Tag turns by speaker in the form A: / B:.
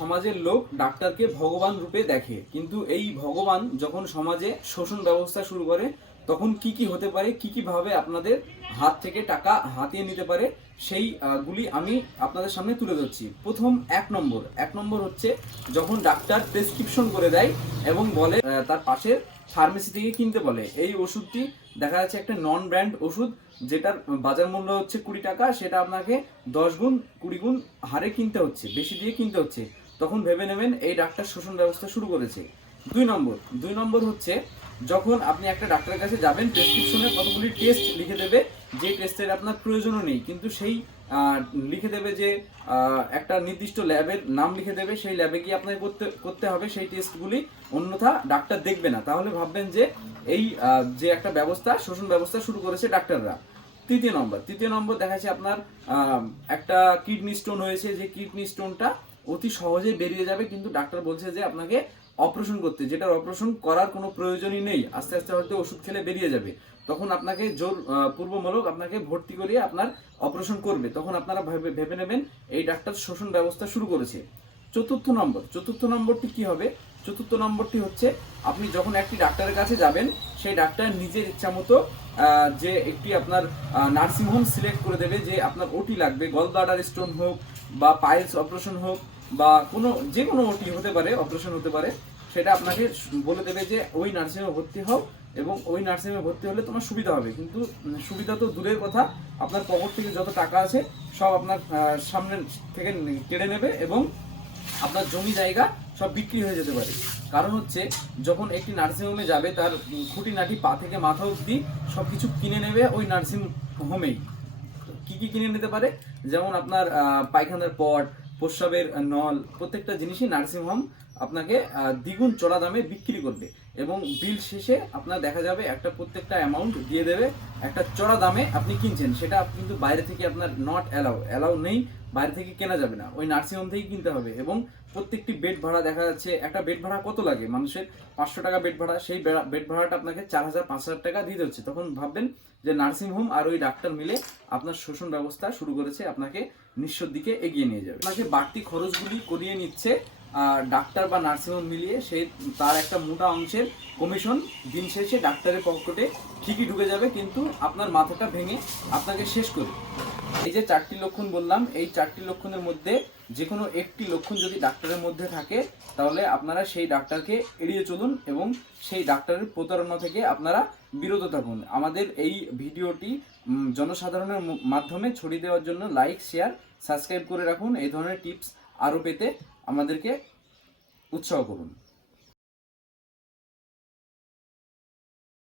A: সমাজের লোক ডাক্তারকে ভগবান রূপে দেখে। কিন্তু এই ভগবান যখন সমাজে শোষণ ব্যবস্থা শুরু করে, তখন কি কি হতে পারে, কি কি ভাবে আপনাদের হাত থেকে টাকা হাতিয়ে নিতে পারে, সেই গুলি আমি আপনাদের সামনে তুলে ধরছি। প্রথম এক নম্বর। এক নম্বর হচ্ছে যখন ডাক্তার প্রেসক্রিপশন করে দেয় এবং বলে তার পাশের ফার্মেসি থেকে কিনতে বলে। এই ওষুধটি দেখা যাচ্ছে একটা নন ব্র্যান্ড ওষুধ, যেটার বাজার মূল্য হচ্ছে কুড়ি টাকা, সেটা আপনাকে দশ গুণ, কুড়ি গুণ হারে কিনতে হচ্ছে, বেশি দিয়ে কিনতে হচ্ছে। তখন ভেবে নেবেন এই ডাক্তার শোষণ ব্যবস্থা শুরু করেছে। দুই নম্বর দুই নম্বর হচ্ছে, যখন আপনি একটা ডাক্তারের কাছে যাবেন প্রেসক্রিপশনে কতগুলি টেস্ট লিখে দেবে, যে টেস্টের আপনার প্রয়োজনও নেই, কিন্তু সেই লিখে দেবে যে একটা নির্দিষ্ট ল্যাবের নাম লিখে দেবে, সেই ল্যাবে গিয়ে আপনাকে করতে করতে হবে, সেই টেস্টগুলি অন্যথা ডাক্তার দেখবে না। তাহলে ভাববেন যে, এই যে একটা ব্যবস্থা, শোষণ ব্যবস্থা শুরু করেছে ডাক্তাররা। তৃতীয় নম্বর তৃতীয় নম্বর দেখা যাচ্ছে আপনার একটা কিডনি স্টোন হয়েছে, যে কিডনি স্টোনটা অতি সহজে বেরিয়ে যাবে, কিন্তু ডাক্তার বলছে যে আপনাকে অপারেশন করতে। যেটার অপারেশন করার কোনো প্রয়োজনই নেই। আস্তে আস্তে হয়তো ওষুধ খেলে বেরিয়ে যাবে। তখন আপনাকে জোর পূর্বমূলক আপনাকে ভর্তি করিয়ে আপনার অপারেশন করবে। তখন আপনারা ভেবে নেবেন এই ডাক্তার শোষণ ব্যবস্থা শুরু করেছে। চতুর্থ নম্বর। চতুর্থ নম্বরটি কি হবে? চতুর্থ নম্বরটি হচ্ছে, আপনি যখন একটি ডাক্তারের কাছে যাবেন, সেই ডাক্তার নিজের ইচ্ছা মতো যে একটি আপনার নার্সিং হোম সিলেক্ট করে দেবে, যে আপনার ওটি লাগবে গল ব্লাডার স্টোন হোক বা পাইলস অপারেশন হোক বা কোনো, যে কোনো ওটি হতে পারে অপারেশন হতে পারে, সেটা আপনাকে বলে দেবে যে ওই নার্সিংহোমে ভর্তি হও এবং ওই নার্সিংহোমে ভর্তি হলে তোমার সুবিধা হবে। কিন্তু সুবিধা তো দূরের কথা, আপনার পকেট থেকে যত টাকা আছে, সব আপনার সামনে থেকে কেড়ে নেবে এবং আপনার জমি জায়গা সব বিক্রি হয়ে যেতে পারে। কারণ হচ্ছে, যখন একটি নার্সিংহোমে যাবে, তার খুঁটিনাটি পা থেকে মাথা অবধি সব কিছু কিনে নেবে ওই নার্সিং হোমেই কি কি কিনে নিতে পারে? যেমন আপনার পায়খানার পট প্রস্রাবের নল প্রত্যেকটা জিনিসই নার্সিং হোম আপনাকে দ্বিগুণ চড়া দামে বিক্রি করবে এবং বিল শেষে আপনার দেখা যাবে একটা প্রত্যেকটা অ্যামাউন্ট দিয়ে দেবে, একটা চড়া দামে আপনি কিনছেন। সেটা কিন্তু বাইরে থেকে আপনার নট অ্যালাউ অ্যালাউ নেই, বাইরে থেকে কেনা যাবে না। ওই নার্সিংহোম থেকেই কিনতে হবে এবং প্রত্যেকটি বেড ভাড়া দেখা যাচ্ছে, একটা বেড ভাড়া কত লাগে? মানুষের পাঁচশো টাকা বেড ভাড়া, সেই বেড ভাড়াটা আপনাকে চার হাজার, পাঁচ হাজার টাকা দিতে হচ্ছে তখন ভাববেন যে নার্সিং হোম আর ওই ডাক্তার মিলে আপনার শোষণ ব্যবস্থা শুরু করেছে, আপনাকে নিঃস্বর দিকে এগিয়ে নিয়ে যাবে। আপনাকে বাড়তি খরচগুলি করিয়ে নিচ্ছে ডাক্তার বা নার্সিংহোম মিলিয়ে সে তার একটা মোটা অংশের কমিশন দিন শেষে ডাক্তারের পকেটে ঠিকই ঢুকে যাবে, কিন্তু আপনার মাথাটা ভেঙে আপনাকে শেষ করবে। এই যে চারটি লক্ষণ বললাম, এই চারটি লক্ষণের মধ্যে যে কোনো একটি লক্ষণ যদি ডাক্তারের মধ্যে থাকে, তাহলে আপনারা সেই ডাক্তারকে এড়িয়ে চলুন এবং সেই ডাক্তারের প্রতারণা থেকে আপনারা বিরত থাকুন। আমাদের এই ভিডিওটি জনসাধারণের মাধ্যমে ছড়িয়ে দেওয়ার জন্য লাইক শেয়ার সাবস্ক্রাইব করে রাখুন। এই ধরনের টিপস আরও পেতে আমাদেরকে উৎসাহ করুন।